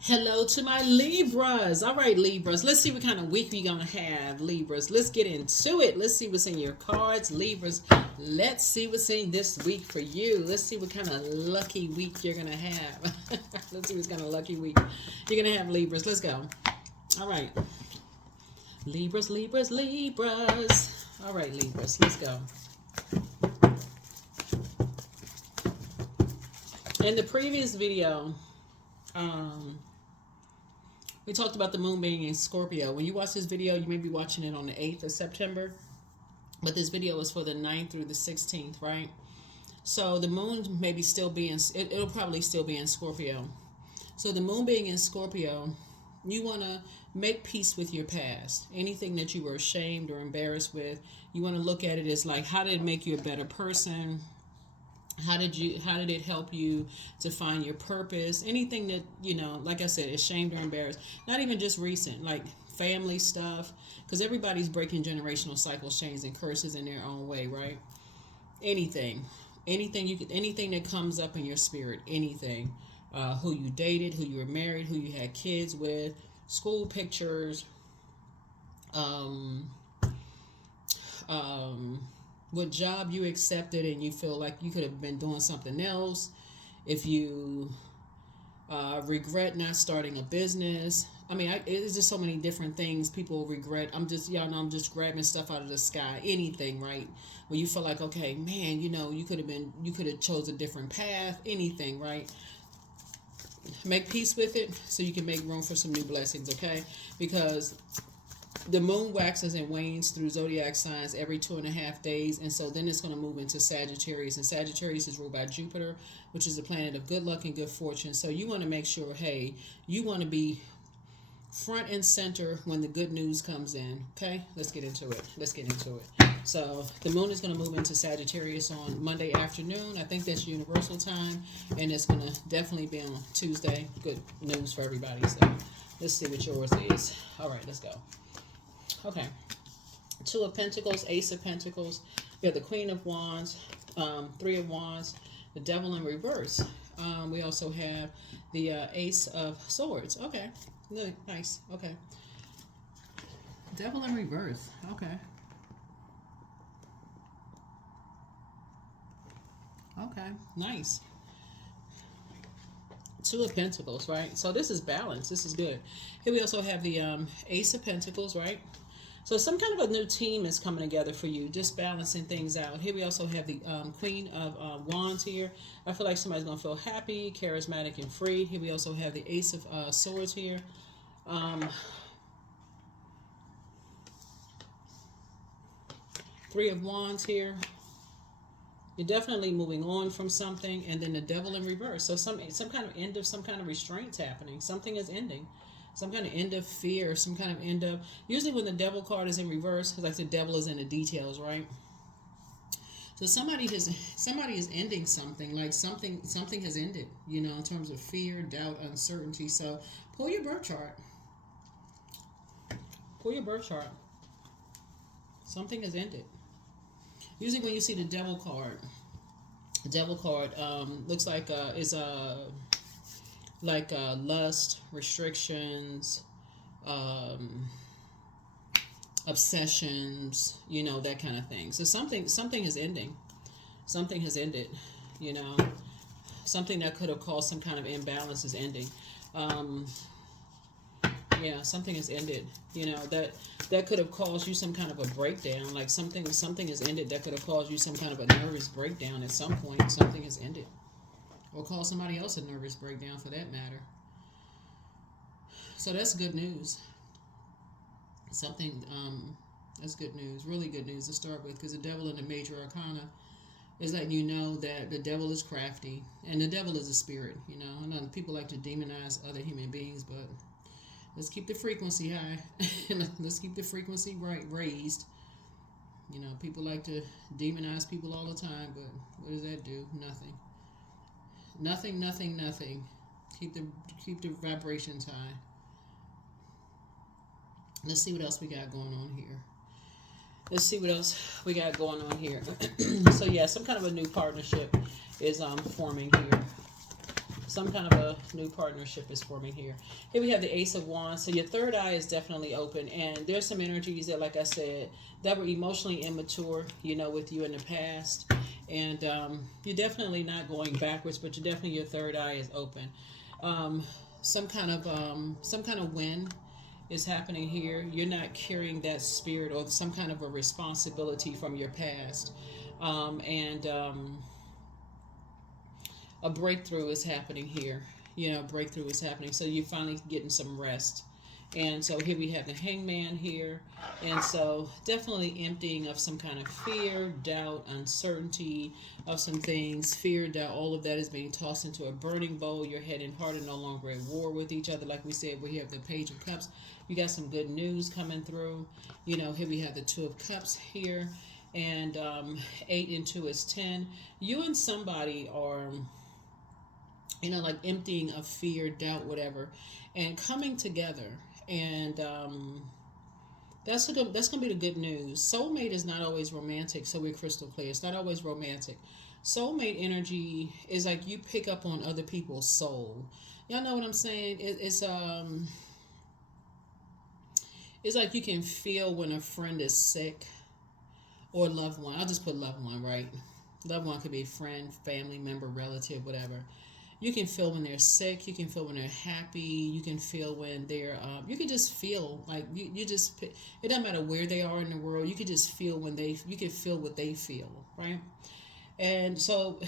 Hello to my Libras. All right, Libras. Let's see what kind of week we're going to have, Libras. Let's get into it. Let's see what's in your cards, Libras. Let's see what's in this week for you. Let's see what kind of lucky week you're going to have. Let's see what kind of lucky week you're going to have, Libras. Let's go. All right. Libras, Libras, Libras. All right, Libras. Let's go. In the previous video, we talked about the moon being in Scorpio. When you watch this video, you may be watching it on the 8th of September, but this video is for the 9th through the 16th, right? So the moon maybe still be in, it'll probably still be in Scorpio. So the moon being in Scorpio, you want to make peace with your past. Anything that you were ashamed or embarrassed with, you want to look at it as like, how did it make you a better person? How did it help you to find your purpose? Anything that, like I said, ashamed or embarrassed. Not even just recent, like family stuff, because everybody's breaking generational cycles, chains, and curses in their own way, right? Anything anything that comes up in your spirit, anything. Who you dated, who you were married, who you had kids with, school pictures, um, what job you accepted and you feel like you could have been doing something else, if you regret not starting a business. I mean, it's just so many different things people regret. Y'all know I'm just grabbing stuff out of the sky, anything, right? When you feel like, okay, man, you could have chose a different path, anything, right? Make peace with it so you can make room for some new blessings, okay? Because the moon waxes and wanes through zodiac signs every 2.5 days, and so then it's going to move into Sagittarius, and Sagittarius is ruled by Jupiter, which is the planet of good luck and good fortune. So you want to make sure, hey, you want to be front and center when the good news comes in. Okay, let's get into it. So the moon is going to move into Sagittarius on Monday afternoon. I think that's universal time, and it's going to definitely be on Tuesday. Good news for everybody. So let's see what yours is. All right, let's go. Okay, Two of Pentacles, Ace of Pentacles. We have the Queen of Wands, Three of Wands, the Devil in reverse. We also have the Ace of Swords. Okay, good, nice. Okay, Devil in reverse. Okay. Okay, nice. Two of Pentacles, right? So this is balance. This is good. Here we also have the Ace of Pentacles, right? So some kind of a new team is coming together for you, just balancing things out. Here we also have the Queen of Wands here. I feel like somebody's going to feel happy, charismatic, and free. Here we also have the Ace of Swords here. Three of Wands here. You're definitely moving on from something, and then the Devil in reverse. So some kind of end of some kind of restraints happening. Something is ending. Some kind of end of fear, some kind of end of. Usually, when the Devil card is in reverse, it's like the devil is in the details, right? So somebody is ending something, like something has ended, in terms of fear, doubt, uncertainty. So pull your birth chart. Pull your birth chart. Something has ended. Usually, when you see the Devil card looks like is like lust, restrictions, obsessions, that kind of thing. So something is ending. Something has ended, something that could have caused some kind of imbalance is ending. Yeah, something has ended. That could have caused you some kind of a breakdown. Like something has ended that could have caused you some kind of a nervous breakdown at some point. Something has ended. Or call somebody else a nervous breakdown for that matter. So that's good news. That's good news, really good news to start with, because the devil in the major arcana is letting you know that the devil is crafty, and the devil is a spirit. I know people like to demonize other human beings, but let's keep the frequency high. Let's keep the frequency raised. People like to demonize people all the time, but what does that do? Nothing. Keep the vibrations high. Let's see what else we got going on here. So yeah, some kind of a new partnership is forming here. some kind of a new partnership is forming here. Here we have the Ace of Wands. So your third eye is definitely open, and there's some energies that, like I said, that were emotionally immature, with you in the past. And you're definitely not going backwards, but your third eye is open. Um, some kind of win is happening here. You're not carrying that spirit or some kind of a responsibility from your past. And a breakthrough is happening here. Breakthrough is happening. So you're finally getting some rest. And so here we have the Hangman here. And so definitely emptying of some kind of fear, doubt, uncertainty of some things. Fear, doubt, all of that is being tossed into a burning bowl. Your head and heart are no longer at war with each other. Like we said, we have the Page of Cups. You got some good news coming through. Here we have the Two of Cups here. And 8 and 2 is 10. You and somebody are, like emptying of fear, doubt, whatever, and coming together. And that's going to be the good news. Soulmate is not always romantic, so we're crystal clear. It's not always romantic. Soulmate energy is like you pick up on other people's soul. Y'all know what I'm saying? It's like you can feel when a friend is sick or loved one. I'll just put loved one, right? Loved one could be friend, family member, relative, whatever. You can feel when they're sick. You can feel when they're happy. You can feel when they're, you can just feel like you just, it doesn't matter where they are in the world. You can just feel you can feel what they feel, right? And so,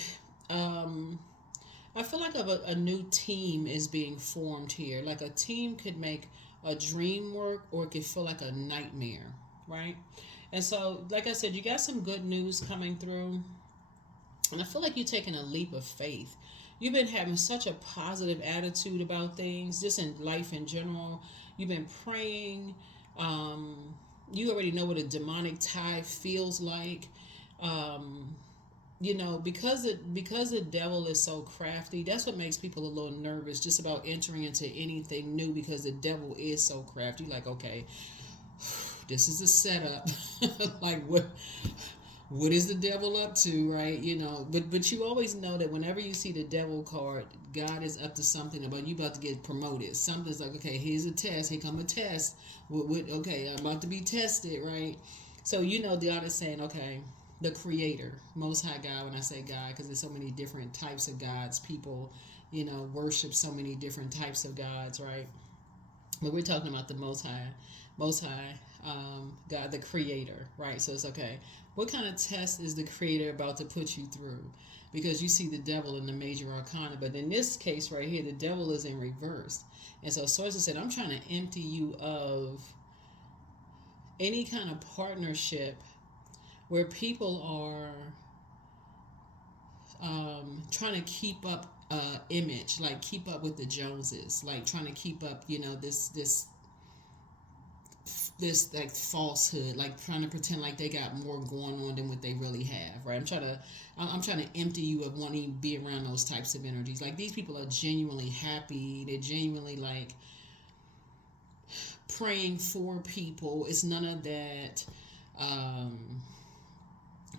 I feel like a new team is being formed here. Like a team could make a dream work, or it could feel like a nightmare, right? And so, like I said, you got some good news coming through. And I feel like you're taking a leap of faith. You've been having such a positive attitude about things, just in life in general. You've been praying. You already know what a demonic tie feels like. Because the devil is so crafty, that's what makes people a little nervous just about entering into anything new, because the devil is so crafty. Like, okay, this is a setup. Like, what is the devil up to, right? But you always know that whenever you see the devil card, God is up to something about you about to get promoted. Something's like, okay, here's a test. Here come a test. Okay, I'm about to be tested, right? So God is saying, okay, the Creator, Most High God. When I say God, because there's so many different types of gods. People, worship so many different types of gods, right? But we're talking about the Most High God, the Creator, right? So it's okay. What kind of test is the Creator about to put you through? Because you see the devil in the major arcana, but in this case right here, the devil is in reverse. And so sources said, I'm trying to empty you of any kind of partnership where people are trying to keep up image, like keep up with the Joneses, like trying to keep up, this like falsehood, like trying to pretend like they got more going on than what they really have, right? I'm trying to empty you of wanting to be around those types of energies. Like, these people are genuinely happy. They're genuinely like praying for people. It's none of that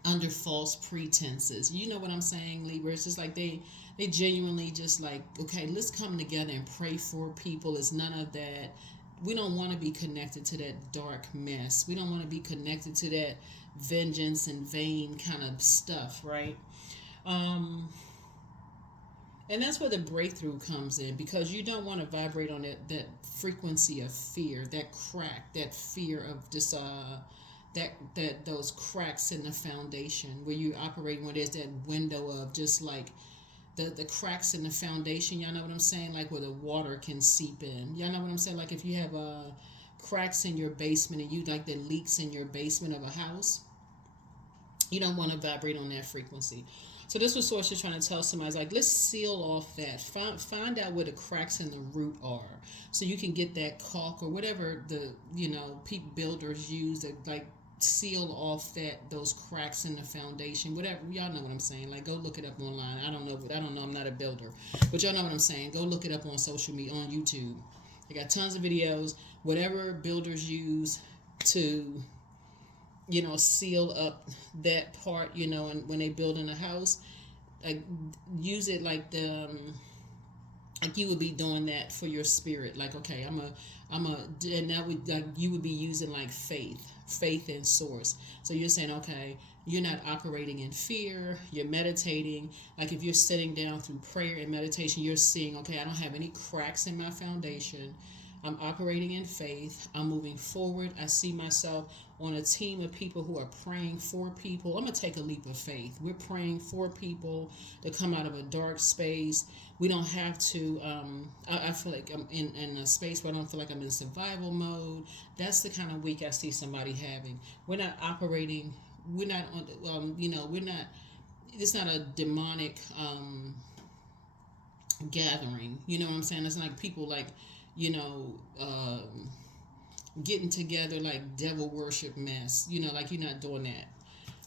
under false pretenses. You know what I'm saying, Libra? It's just like they genuinely just like, okay, let's come together and pray for people. It's none of that. We don't want to be connected to that dark mess. We don't want to be connected to that vengeance and vain kind of stuff, right? And that's where the breakthrough comes in, because you don't want to vibrate on that frequency of fear, that crack, that fear of just that those cracks in the foundation where you operate, when there's that window of just like the cracks in the foundation. Y'all know what I'm saying? Like where the water can seep in. Y'all know what I'm saying? Like if you have cracks in your basement and you like the leaks in your basement of a house, you don't want to vibrate on that frequency. So this was Source is trying to tell somebody, like, let's seal off that. Find out where the cracks in the root are, so you can get that caulk or whatever the builders use to like seal off those cracks in the foundation. Whatever, y'all know what I'm saying. Like, go look it up online. I don't know. I'm not a builder, but y'all know what I'm saying. Go look it up on social media, on YouTube. They got tons of videos. Whatever builders use to seal up that part, and when they build in a house, like use it like the like you would be doing that for your spirit. Like, okay, I'm a, and that would, like, you would be using like faith in source. So you're saying, okay, you're not operating in fear, you're meditating. Like if you're sitting down through prayer and meditation, you're seeing, okay, I don't have any cracks in my foundation. I'm operating in faith. I'm moving forward. I see myself on a team of people who are praying for people. I'm going to take a leap of faith. We're praying for people to come out of a dark space. We don't have to, I feel like I'm in a space where I don't feel like I'm in survival mode. That's the kind of week I see somebody having. We're not operating, we're not on, we're not, it's not a demonic gathering. You know what I'm saying? It's like people like, you know, getting together like devil worship mess. You know, like you're not doing that.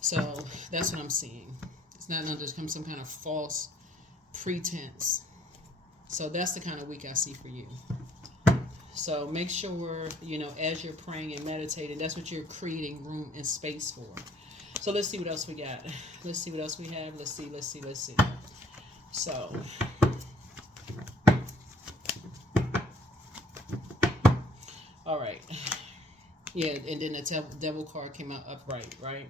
So that's what I'm seeing. It's not under some kind of false pretense. So that's the kind of week I see for you. So make sure, as you're praying and meditating, that's what you're creating room and space for. So let's see what else we got. Let's see what else we have. Let's see. So all right. Yeah, and then the devil card came out upright, right?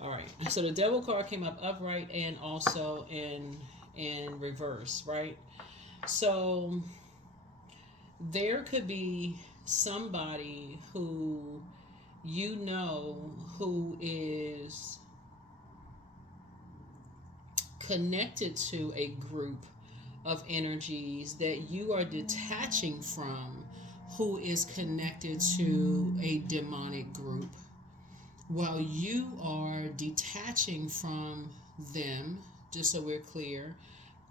All right. So the devil card came up upright and also in reverse, right? So there could be somebody who who is connected to a group of energies that you are detaching from, who is connected to a demonic group, while you are detaching from them, just so we're clear,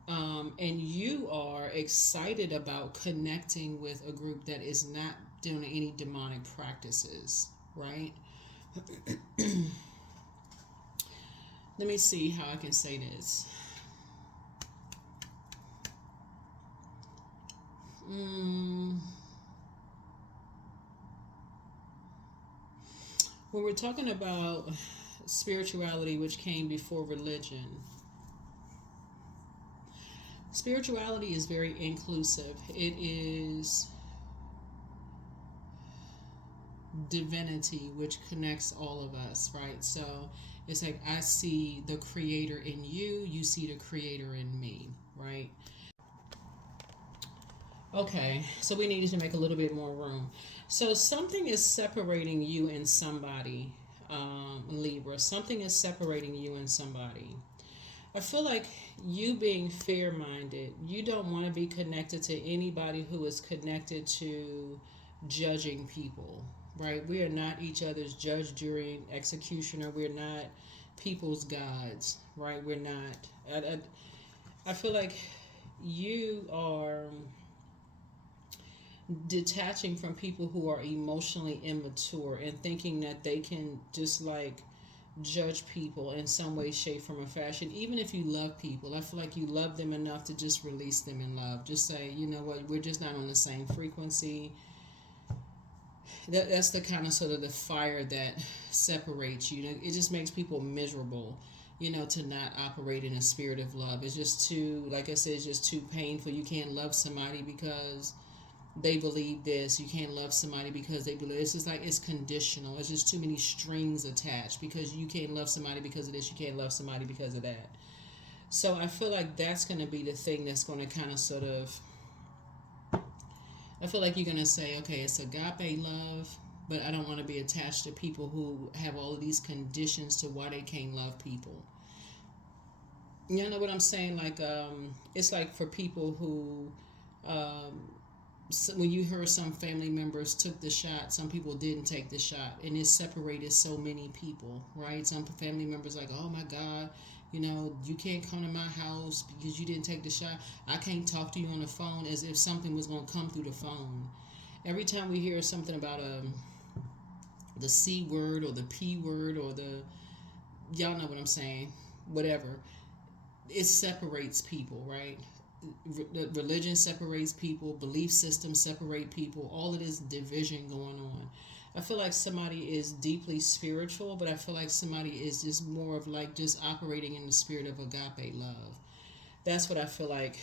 and you are excited about connecting with a group that is not doing any demonic practices, right? Let me see how I can say this. When we're talking about spirituality, which came before religion, spirituality is very inclusive. It is divinity, which connects all of us, right? So it's like I see the creator in you, you see the creator in me, right? Okay, so we needed to make a little bit more room. So something is separating you and somebody, Libra. Something is separating you and somebody. I feel like you being fair minded, you don't want to be connected to anybody who is connected to judging people, right? We are not each other's judge, jury, and executioner. We're not people's gods, right? We're not. I feel like you are detaching from people who are emotionally immature and thinking that they can just like judge people in some way, shape, form, or fashion. Even if you love people, I feel like you love them enough to just release them in love. Just say, you know what, we're just not on the same frequency. That's the kind of sort of the fire that separates you. It just makes people miserable, to not operate in a spirit of love. It's just too, like I said, it's just too painful. You can't love somebody because they believe this. You can't love somebody because they believe. It's just like it's conditional. It's just too many strings attached, because you can't love somebody because of this. You can't love somebody because of that. So I feel like that's going to be the thing that's going to kind of sort of, I feel like you're going to say, okay, it's agape love, but I don't want to be attached to people who have all of these conditions to why they can't love people. You know what I'm saying? Like, it's like for people who, when you heard some family members took the shot, some people didn't take the shot, and it separated so many people, right? Some family members like, oh my God, you can't come to my house because you didn't take the shot. I can't talk to you on the phone, as if something was going to come through the phone. Every time we hear something about the C word or the P word or y'all know what I'm saying, whatever, it separates people, right? Religion separates people, belief systems separate people, all of this division going on. I feel like somebody is deeply spiritual, but I feel like somebody is just more of like just operating in the spirit of agape love. That's what I feel like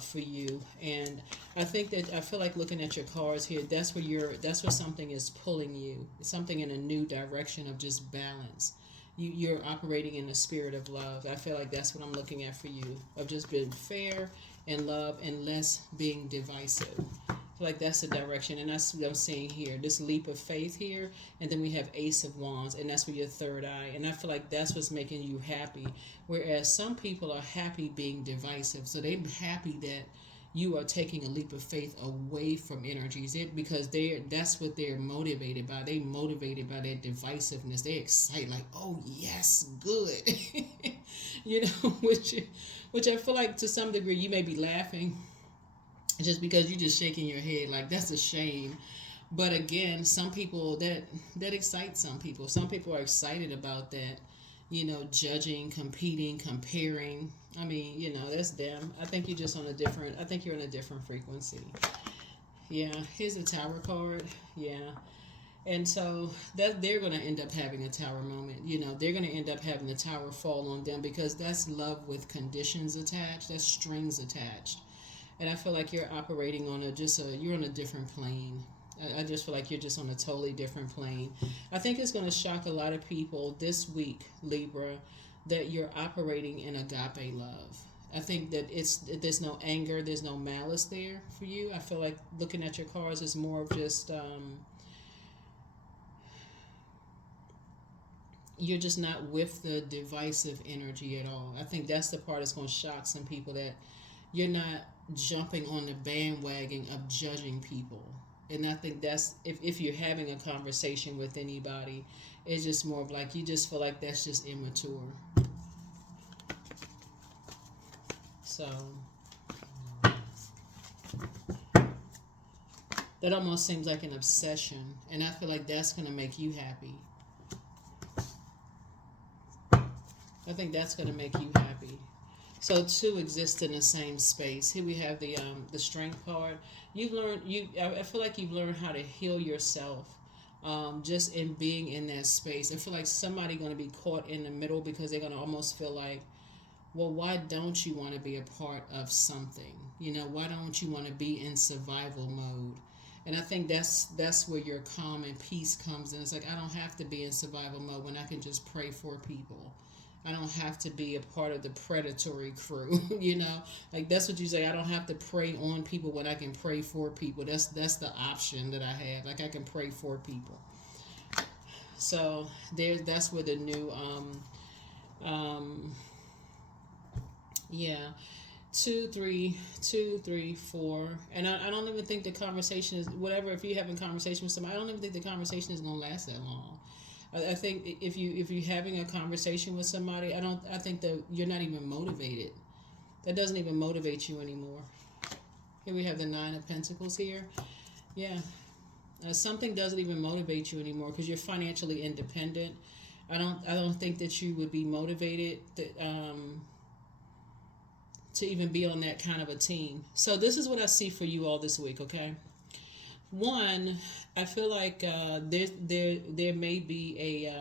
for you. And I feel like looking at your cards here, that's where something is pulling you, something in a new direction of just balance. You're operating in the spirit of love. I feel like that's what I'm looking at for you, of just being fair and love and less being divisive. I feel like that's the direction, and that's what I'm seeing here. This leap of faith here, and then we have Ace of Wands, and that's for your third eye. And I feel like that's what's making you happy. Whereas some people are happy being divisive, so they're happy that you are taking a leap of faith away from energies because that's what they're motivated by. They motivated by their divisiveness. They excite like, oh yes, good. you know, which I feel like to some degree you may be laughing just because you're just shaking your head like that's a shame. But again, some people that excites some people. Some people are excited about that, judging, competing, comparing. I mean, that's them. I think I think you're on a different frequency. Yeah, here's a Tower card. Yeah. And so that they're going to end up having a tower moment. They're going to end up having the tower fall on them because that's love with conditions attached. That's strings attached. And I feel like you're operating on you're on a different plane. I just feel like you're just on a totally different plane. I think it's going to shock a lot of people this week, Libra, that you're operating in agape love. I think that there's no anger, there's no malice there for you. I feel like looking at your cards is more of just you're just not with the divisive energy at all. I think that's the part that's going to shock some people, that you're not jumping on the bandwagon of judging people. And I think that's if you're having a conversation with anybody, it's just more of like you just feel like that's just immature. So that almost seems like an obsession, and I feel like that's going to make you happy. I think that's going to make you happy. So two exist in the same space. Here we have the strength card. I feel like you've learned how to heal yourself, just in being in that space. I feel like somebody going to be caught in the middle because they're going to almost feel like, well, why don't you want to be a part of something? Why don't you want to be in survival mode? And I think that's where your calm and peace comes in. It's like, I don't have to be in survival mode when I can just pray for people. I don't have to be a part of the predatory crew, Like that's what you say. I don't have to prey on people when I can pray for people. That's the option that I have. Like I can pray for people. So that's where the new yeah. 2, 3, 2, 3, 4, and I don't even think the conversation is whatever. If you're having a conversation with somebody, I don't even think the conversation is gonna last that long. I think if you're having a conversation with somebody, I think that you're not even motivated. That doesn't even motivate you anymore. Here we have the 9 of Pentacles here. Yeah, something doesn't even motivate you anymore because you're financially independent. I don't think that you would be motivated to even be on that kind of a team. So this is what I see for you all this week. Okay. One, I feel like there may be a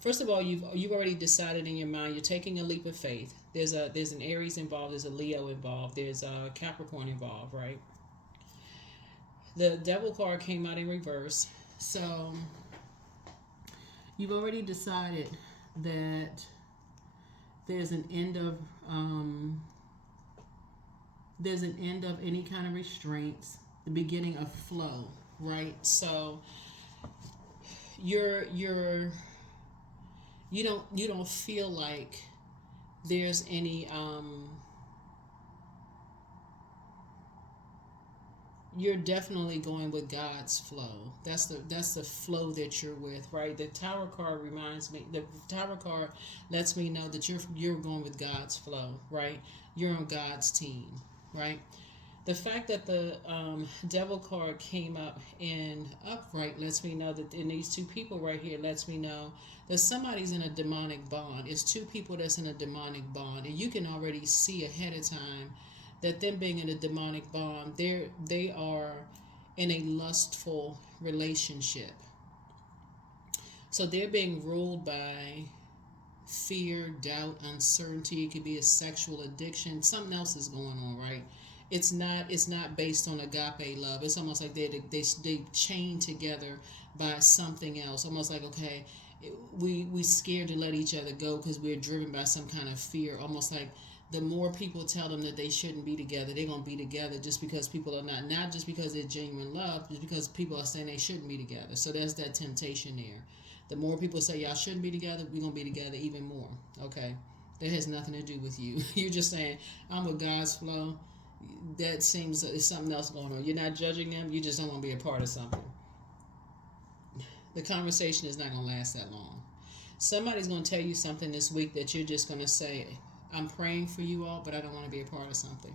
first of all, you've already decided in your mind you're taking a leap of faith. There's an Aries involved, there's a Leo involved, there's a Capricorn involved, right? The Devil card came out in reverse, so you've already decided that there's an end of any kind of restraints, the beginning of flow, right? So you don't feel like there's any you're definitely going with God's flow. That's the flow that you're with, right? The Tower card lets me know that you're going with God's flow, right? You're on God's team, right? The fact that the Devil card came up in upright lets me know that in these two people right here lets me know that somebody's in a demonic bond. It's two people that's in a demonic bond, and you can already see ahead of time that them being in a demonic bond, they are in a lustful relationship. So they're being ruled by fear, doubt, uncertainty. It could be a sexual addiction. Something else is going on, right? It's not based on agape love. It's almost like they chain together by something else. Almost like, okay, we scared to let each other go because we're driven by some kind of fear. Almost like the more people tell them that they shouldn't be together, they're gonna be together just because people are not just because they're genuine love, just because people are saying they shouldn't be together. So there's that temptation there. The more people say y'all shouldn't be together, we're gonna be together even more. Okay, that has nothing to do with you. You're just saying I'm with God's flow. That seems there's something else going on. You're not judging them. You just don't want to be a part of something. The conversation is not going to last that long. Somebody's going to tell you something this week that you're just going to say, I'm praying for you all, but I don't want to be a part of something.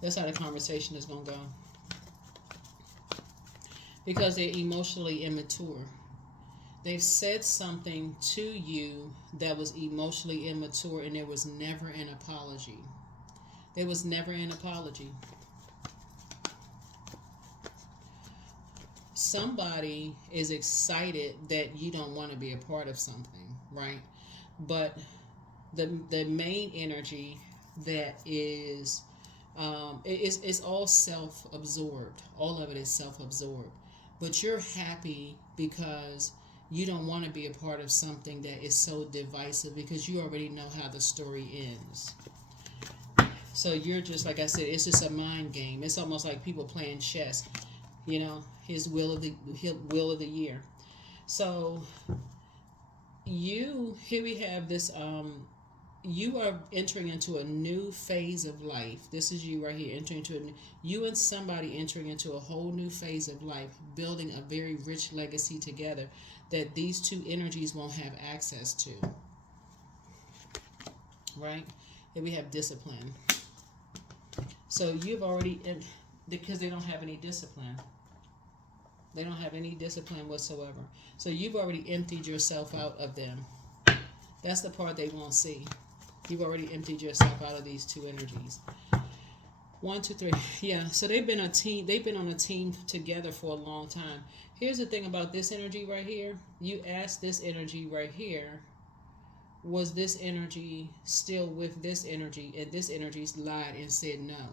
That's how the conversation is going to go. Because they're emotionally immature. They've said something to you that was emotionally immature, and there was never an apology. There was never an apology. Somebody is excited that you don't want to be a part of something, right? But the main energy that is it's all self-absorbed. All of it is self-absorbed. But you're happy because you don't want to be a part of something that is so divisive because you already know how the story ends. So you're just, like I said, it's just a mind game. It's almost like people playing chess. You know, his will of the year. So here we have this, you are entering into a new phase of life. This is you right here, you and somebody entering into a whole new phase of life, building a very rich legacy together that these two energies won't have access to. Right? Here we have discipline. So you've already, because they don't have any discipline. They don't have any discipline whatsoever. So you've already emptied yourself out of them. That's the part they won't see. You've already emptied yourself out of these two energies. 1, 2, 3. Yeah, so they've been a team. They've been on a team together for a long time. Here's the thing about this energy right here. You ask this energy right here, was this energy still with this energy? And this energy lied and said no.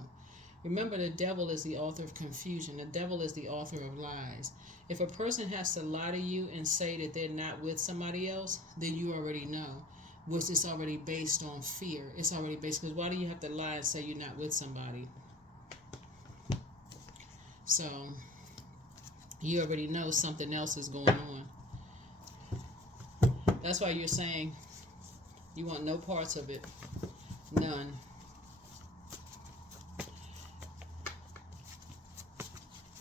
Remember, the devil is the author of confusion. The devil is the author of lies. If a person has to lie to you and say that they're not with somebody else, then you already know. Which is already based on fear. It's already based, because why do you have to lie and say you're not with somebody? So, you already know something else is going on. That's why you're saying you want no parts of it. None.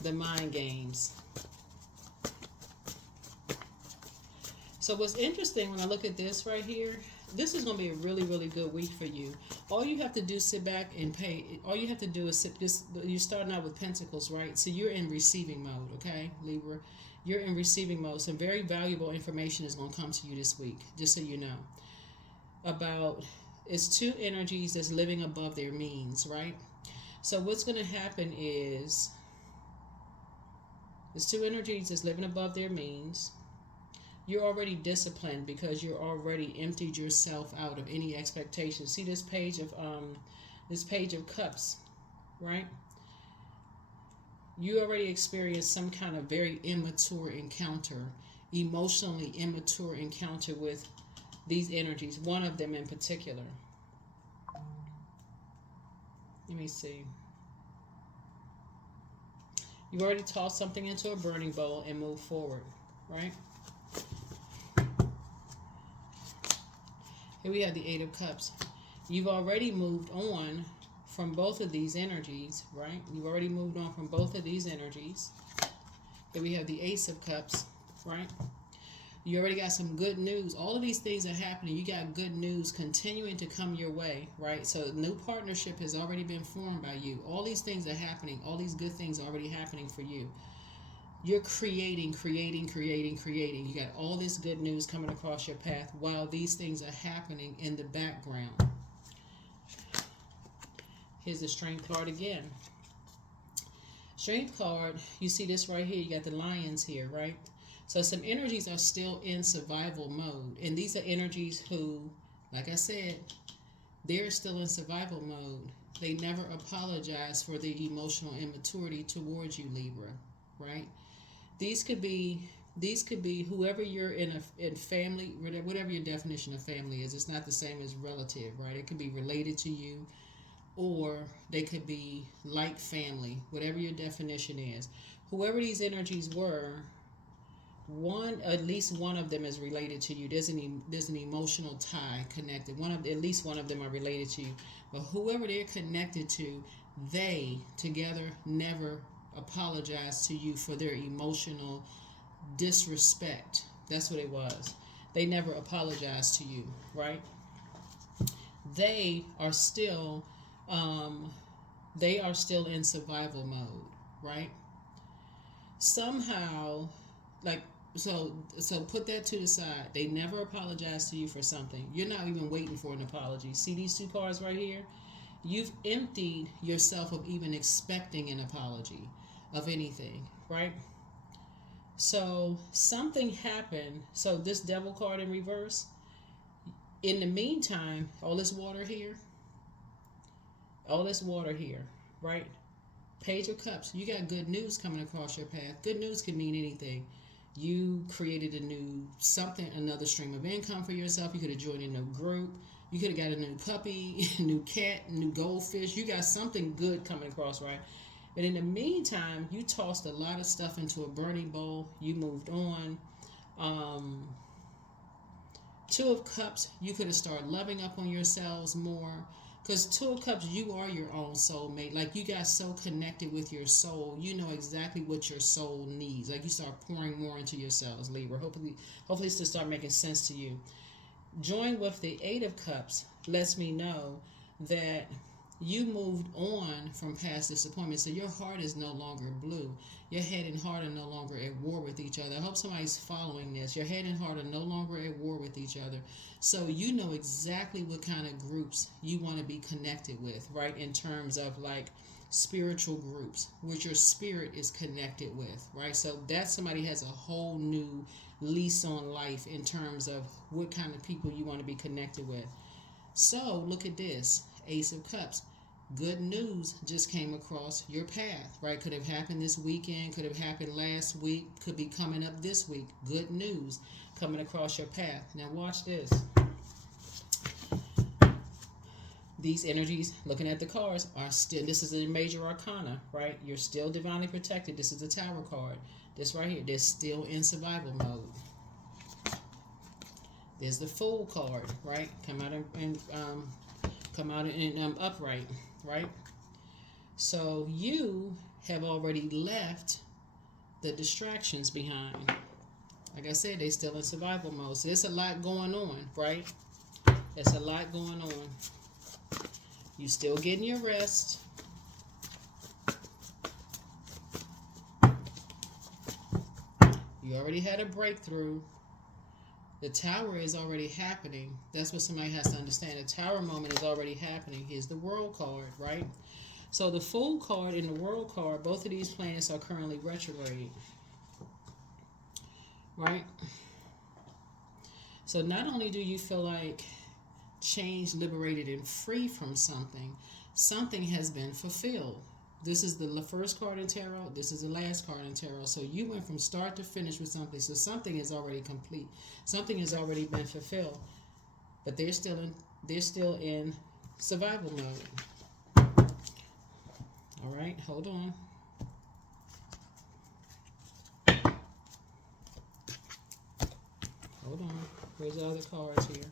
The mind games. So what's interesting when I look at this right here, this is going to be a really, really good week for you. All you have to do is sit back and pay. All you have to do is you're starting out with Pentacles, right? So you're in receiving mode, okay, Libra? You're in receiving mode. Some very valuable information is going to come to you this week, just so you know. It's two energies that's living above their means, right? So what's going to happen is, it's two energies that's living above their means. You're already disciplined because you're already emptied yourself out of any expectations. See this page of cups, right? You already experienced some kind of very immature encounter, emotionally immature encounter with these energies, one of them in particular. Let me see. You've already tossed something into a burning bowl and moved forward, right? Here we have the Eight of Cups. You've already moved on from both of these energies, right? You've already moved on from both of these energies. Here we have the Ace of Cups, right? You already got some good news. All of these things are happening. You got good news continuing to come your way, right? So a new partnership has already been formed by you. All these things are happening. All these good things are already happening for you. You're creating. You got all this good news coming across your path while these things are happening in the background. Here's the Strength card again. Strength card, you see this right here. You got the lions here, right? So some energies are still in survival mode. And these are energies who, like I said, they're still in survival mode. They never apologize for their emotional immaturity towards you, Libra, right? These could be whoever you're in family, whatever your definition of family is. It's not the same as relative, right? It could be related to you, or they could be like family, whatever your definition is. Whoever these energies were, at least one of them is related to you. There's an emotional tie connected. At least one of them are related to you. But whoever they're connected to, they together never apologize to you for their emotional disrespect. That's what it was. They never apologized to you, right? They are still in survival mode, right? Somehow, like, so put that to the side. They never apologize to you for something. You're not even waiting for an apology. See these two cards right here? You've emptied yourself of even expecting an apology of anything, right? So something happened. So this devil card in reverse. In the meantime, all this water here, right? Page of Cups. You got good news coming across your path. Good news can mean anything. You created another stream of income for yourself. You could have joined a new group. You could have got a new puppy, new cat, new goldfish. You got something good coming across, right? But in the meantime, you tossed a lot of stuff into a burning bowl. You moved on. Two of Cups, you could have started loving up on yourselves more. Because Two of Cups, you are your own soulmate. Like, you got so connected with your soul. You know exactly what your soul needs. Like, you start pouring more into yourselves, Libra. Hopefully this will start making sense to you. Join with the Eight of Cups lets me know that you moved on from past disappointments. So your heart is no longer blue. Your head and heart are no longer at war with each other. I hope somebody's following this. Your head and heart are no longer at war with each other. So you know exactly what kind of groups you want to be connected with, right? In terms of like spiritual groups, which your spirit is connected with, right? So that somebody has a whole new lease on life in terms of what kind of people you want to be connected with. So look at this. Ace of Cups. Good news just came across your path, right? Could have happened this weekend, could have happened last week, could be coming up this week. Good news coming across your path. Now watch this. These energies, looking at the cards, are still, this is a major arcana, right? You're still divinely protected. This is the Tower card. This right here, they're still in survival mode. There's the Fool card, right? Come out in upright, right? So you have already left the distractions behind. Like I said, they still in survival mode. So there's a lot going on, right? There's a lot going on. You still getting your rest. You already had a breakthrough. The Tower is already happening. That's what somebody has to understand. The Tower moment is already happening. Here's the World card, right? So the Fool card and the World card, both of these planets are currently retrograde, right? So not only do you feel like changed, liberated, and free from something, something has been fulfilled. This is the first card in tarot. This is the last card in tarot. So you went from start to finish with something. So something is already complete. Something has already been fulfilled. But they're still in survival mode. All right, hold on. Hold on. Where's the other cards here?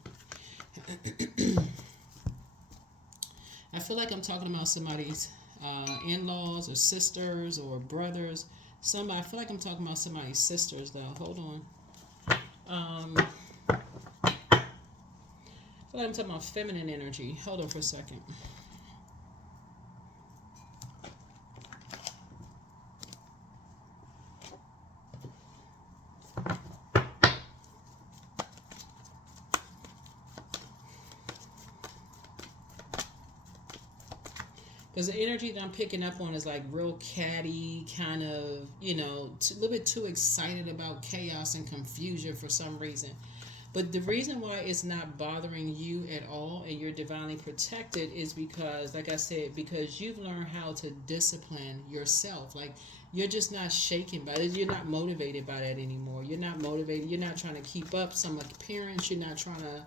I feel like I'm talking about somebody's in-laws or sisters or brothers. I feel like I'm talking about somebody's sisters though. Hold on. I feel like I'm talking about feminine energy. Hold on for a second. Because the energy that I'm picking up on is like real catty, kind of, a little bit too excited about chaos and confusion for some reason. But the reason why it's not bothering you at all and you're divinely protected is because, like I said, because you've learned how to discipline yourself. Like, you're just not shaken by it. You're not motivated by that anymore. You're not motivated. You're not trying to keep up some appearance. You're not trying to.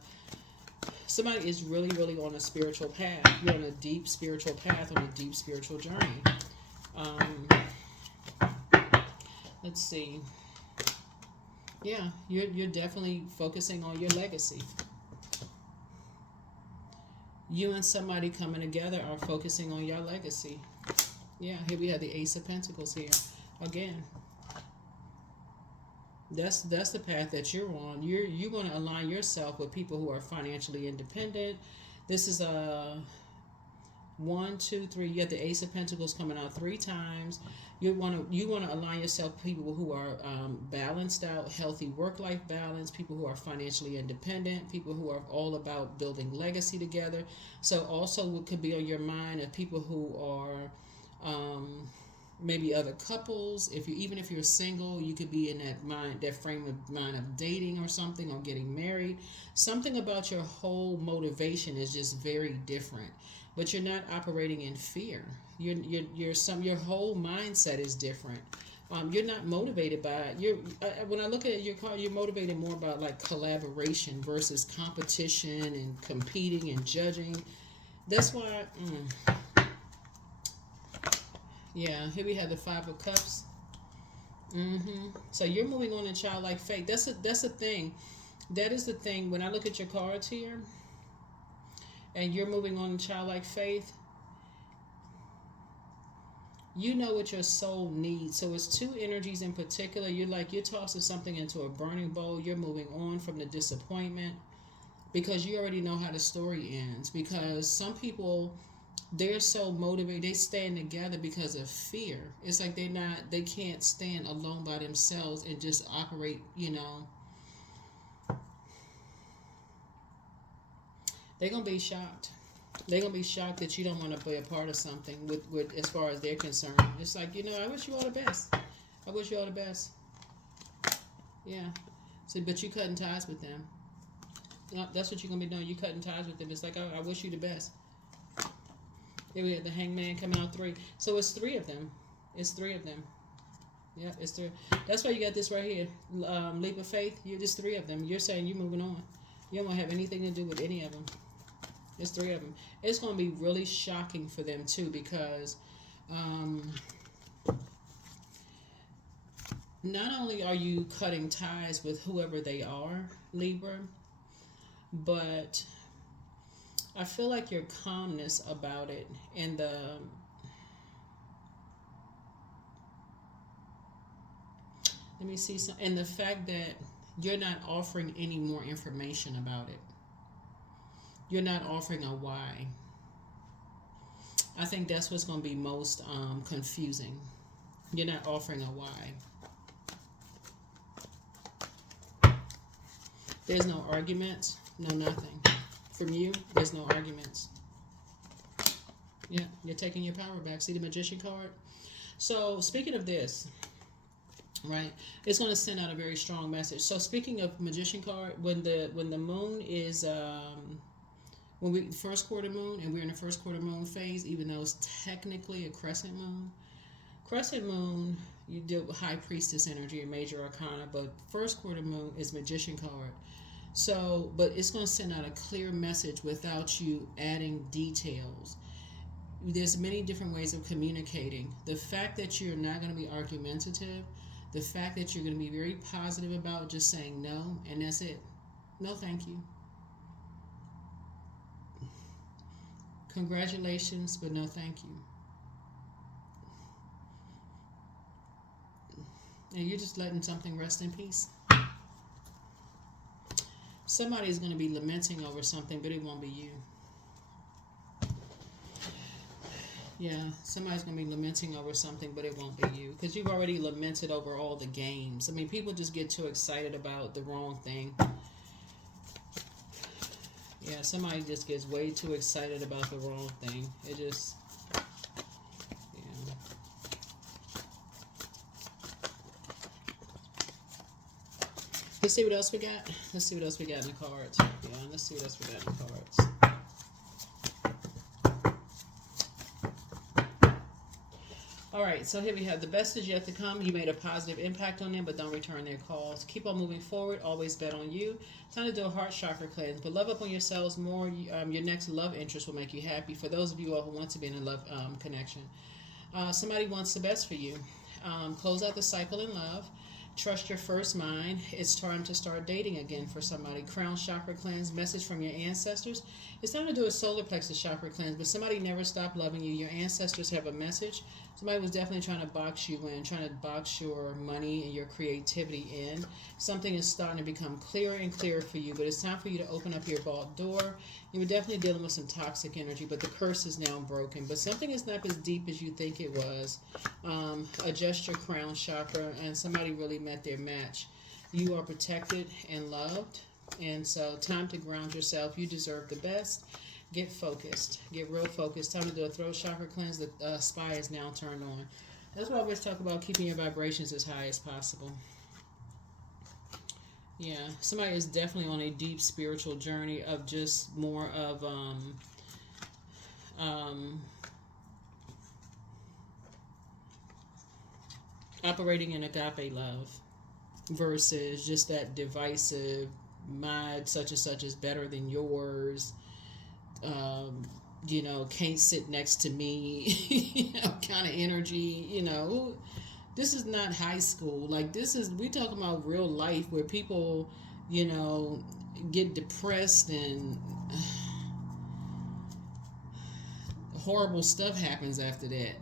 Somebody is really, really on a spiritual path. You're on a deep spiritual path, on a deep spiritual journey. Um, let's see. Yeah, you're definitely focusing on your legacy. You and somebody coming together are focusing on your legacy. Yeah, here we have the Ace of Pentacles here. Again, that's the path that you're on. You're going to align yourself with people who are financially independent. This is a 1, 2, 3. You have the Ace of Pentacles coming out 3 times. You want to align yourself with people who are balanced out, healthy work-life balance, people who are financially independent, people who are all about building legacy together. So also what could be on your mind of people who are maybe other couples. Even if you're single, you could be in that frame of mind of dating or something, or getting married. Something about your whole motivation is just very different. But you're not operating in fear. Your whole mindset is different. You're not motivated by it. When I look at your card, you're motivated more about like collaboration versus competition and competing and judging. That's why. Yeah, here we have the 5 of Cups. So you're moving on in childlike faith. That's a thing. That is the thing. When I look at your cards here, and you're moving on in childlike faith, you know what your soul needs. So it's 2 energies in particular. You're tossing something into a burning bowl. You're moving on from the disappointment because you already know how the story ends. Because some people, they're so motivated, they stand together because of fear. It's like they can't stand alone by themselves and just operate, They're gonna be shocked. They're gonna be shocked that you don't want to be a part of something with as far as they're concerned. It's like, I wish you all the best. I wish you all the best. Yeah. So, but you cutting ties with them. That's what you're gonna be doing. You cutting ties with them. It's like, I wish you the best. Here we have the Hangman coming out 3. So it's 3 of them. It's 3 of them. Yeah, it's 3. That's why you got this right here. Leap of faith. You're just 3 of them. You're saying you're moving on. You don't want to have anything to do with any of them. There's 3 of them. It's going to be really shocking for them too, because not only are you cutting ties with whoever they are, Libra, but I feel like your calmness about it and let me see some, and the fact that you're not offering any more information about it. You're not offering a why. I think that's what's going to be most confusing. You're not offering a why. There's no arguments, no nothing. From you, there's no arguments. Yeah, you're taking your power back. See the Magician card? So, speaking of this, right, it's going to send out a very strong message. So, speaking of Magician card, when the moon is when we first quarter moon, and we're in the first quarter moon phase, even though it's technically a crescent moon. Crescent moon, you deal with High Priestess energy and Major Arcana, but first quarter moon is Magician card. So, but it's going to send out a clear message without you adding details. There's many different ways of communicating. The fact that you're not going to be argumentative, the fact that you're going to be very positive about just saying no, and that's it. No, thank you. Congratulations, but no thank you. And you're just letting something rest in peace. Somebody's going to be lamenting over something, but it won't be you. Yeah, somebody's going to be lamenting over something, but it won't be you. Because you've already lamented over all the games. I mean, people just get too excited about the wrong thing. Yeah, somebody just gets way too excited about the wrong thing. It just... Let's see what else we got. Let's see what else we got in the cards. Yeah, let's see what else we got in the cards. All right, so here we have the best is yet to come. You made a positive impact on them, but don't return their calls. Keep on moving forward. Always bet on you. Time to do a heart chakra cleanse, but love up on yourselves more. Your next love interest will make you happy. For those of you all who want to be in a love connection, somebody wants the best for you. Close out the cycle in love. Trust your first mind. It's time to start dating again for somebody. Crown chakra cleanse. Message from your ancestors. It's time to do a solar plexus chakra cleanse, but somebody never stopped loving you. Your ancestors have a message. Somebody was definitely trying to box you in, trying to box your money and your creativity in. Something is starting to become clearer and clearer for you, but it's time for you to open up your vault door. You were definitely dealing with some toxic energy, but the curse is now broken. But something is not as deep as you think it was. Adjust your crown chakra, and somebody really met their match. You are protected and loved, and so time to ground yourself. You deserve the best. Get focused. Get real focused. Time to do a throat chakra cleanse. The spy is now turned on. That's why I always talk about keeping your vibrations as high as possible. Yeah, somebody is definitely on a deep spiritual journey of just more of operating in agape love versus just that divisive, my such and such is better than yours. Can't sit next to me, kind of energy. This is not high school. Like, we talking about real life where people, get depressed and horrible stuff happens after that.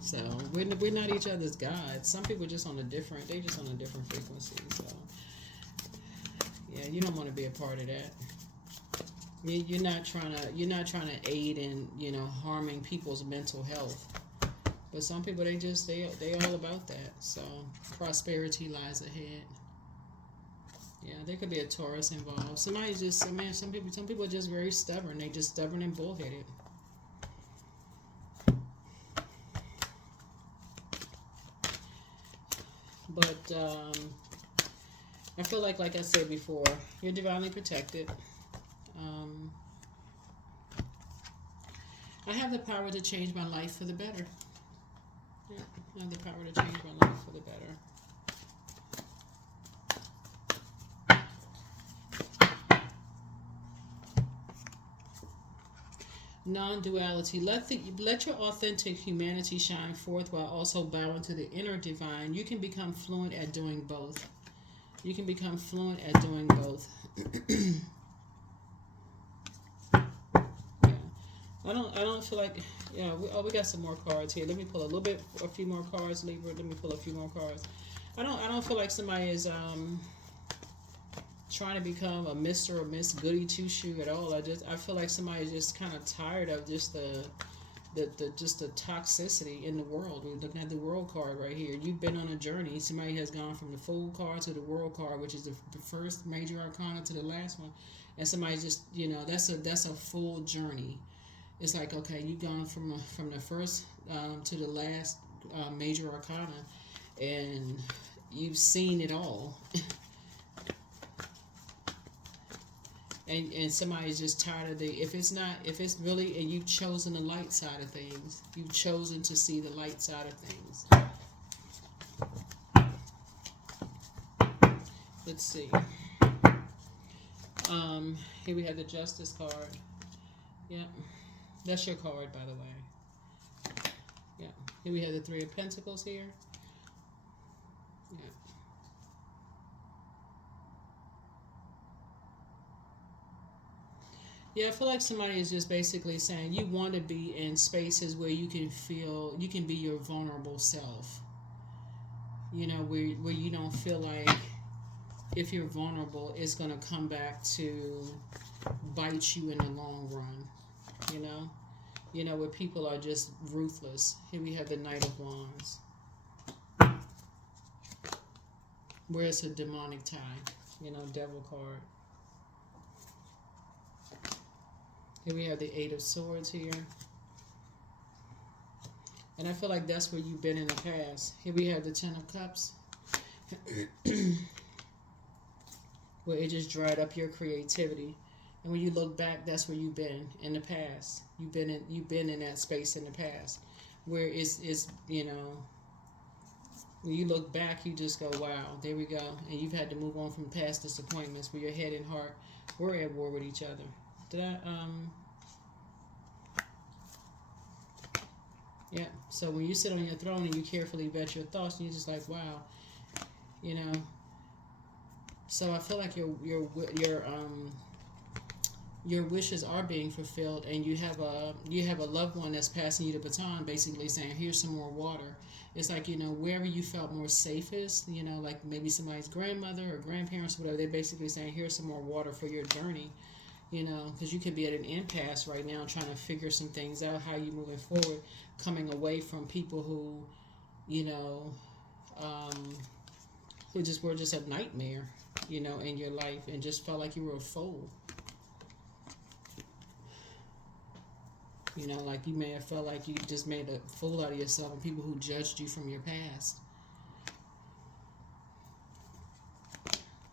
So we're not each other's gods. Some people just on a different frequency. So yeah, you don't want to be a part of that. You're not trying to aid in harming people's mental health, but some people they all about that. So prosperity lies ahead. Yeah, there could be a Taurus involved. Some people are just very stubborn. They just stubborn and bullheaded. But I feel like I said before, you're divinely protected. I have the power to change my life for the better. Yeah, I have the power to change my life for the better. Non-duality. Let your authentic humanity shine forth while also bowing to the inner divine. You can become fluent at doing both. I don't feel like, we got some more cards here. Let me pull a few more cards, Libra. Let me pull a few more cards. I don't feel like somebody is trying to become a Mr. or Miss Goody Two Shoe at all. I feel like somebody's just kind of tired of just the toxicity in the world. We're looking at the World card right here. You've been on a journey. Somebody has gone from the Fool card to the World card, which is the first major arcana, to the last one, and somebody just that's a full journey. It's like, okay, you've gone from the first to the last major arcana, and you've seen it all. And somebody's just tired of if it's really, and you've chosen the light side of things. You've chosen to see the light side of things. Let's see. Here we have the Justice card. Yeah. That's your card, by the way. Yeah. Here we have the Three of Pentacles here. Yeah. Yeah, I feel like somebody is just basically saying you want to be in spaces where you can be your vulnerable self. Where you don't feel like if you're vulnerable, it's going to come back to bite you in the long run. Where people are just ruthless. Here we have the Knight of Wands, where it's a demonic tie, devil card. Here we have the Eight of Swords here. And I feel like that's where you've been in the past. Here we have the Ten of Cups. where it just dried up your creativity. And when you look back, that's where you've been in the past. You've been in that space in the past, where it's when you look back, you just go, wow, there we go. And you've had to move on from past disappointments where your head and heart were at war with each other. Did I Yeah. So when you sit on your throne and you carefully vet your thoughts, and you're just like, wow, you know. So I feel like your wishes are being fulfilled, and you have a loved one that's passing you the baton, basically saying, here's some more water. It's like, wherever you felt more safest, like maybe somebody's grandmother or grandparents or whatever, they're basically saying, here's some more water for your journey. Because you could be at an impasse right now trying to figure some things out, how you moving forward, coming away from people who, who just were just a nightmare, in your life, and just felt like you were a fool. Like you may have felt like you just made a fool out of yourself, and people who judged you from your past.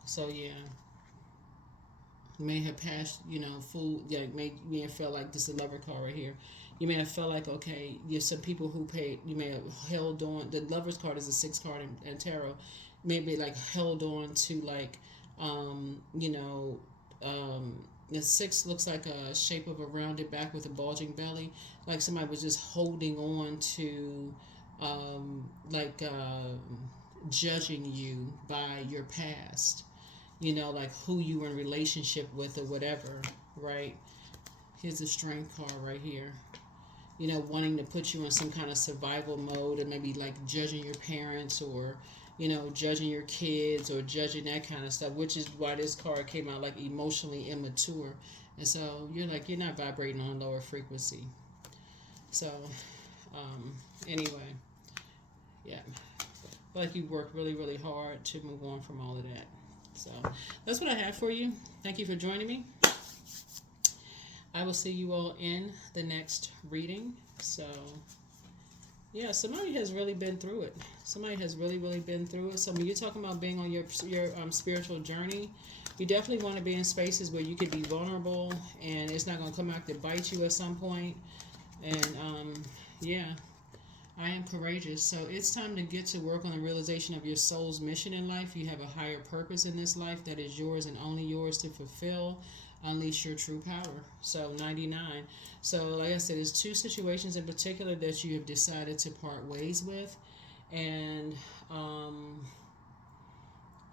So yeah. May have passed, fool. Yeah, may have felt like this is a lover card right here. You may have felt like, okay, there's some people who paid. You may have held on. The lover's card is a 6 card in tarot. Maybe like held on to like, the 6 looks like a shape of a rounded back with a bulging belly. Like somebody was just holding on to, judging you by your past. Like who you were in relationship with or whatever, right? Here's the strength card right here. Wanting to put you in some kind of survival mode, and maybe like judging your parents, or, judging your kids, or judging that kind of stuff, which is why this card came out like emotionally immature. And so you're not vibrating on a lower frequency. So, anyway, yeah. But you work really, really hard to move on from all of that. So that's what I have for you. Thank you for joining me. I will see you all in the next reading. So yeah, somebody has really been through it. Somebody has really, really been through it. So when you're talking about being on your spiritual journey, you definitely want to be in spaces where you could be vulnerable, and it's not going to come out to bite you at some point. And yeah. I am courageous. So it's time to get to work on the realization of your soul's mission in life. You have a higher purpose in this life that is yours and only yours to fulfill. Unleash your true power. So 99. So like I said, there's 2 situations in particular that you have decided to part ways with. And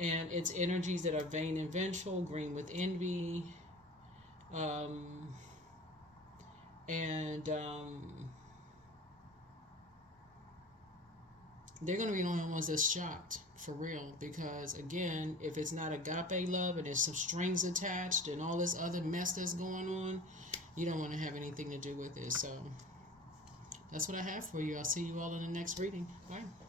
it's energies that are vain and vengeful, green with envy. They're going to be the only ones that's shocked, for real. Because, again, if it's not agape love and there's some strings attached and all this other mess that's going on, you don't want to have anything to do with it. So, that's what I have for you. I'll see you all in the next reading. Bye.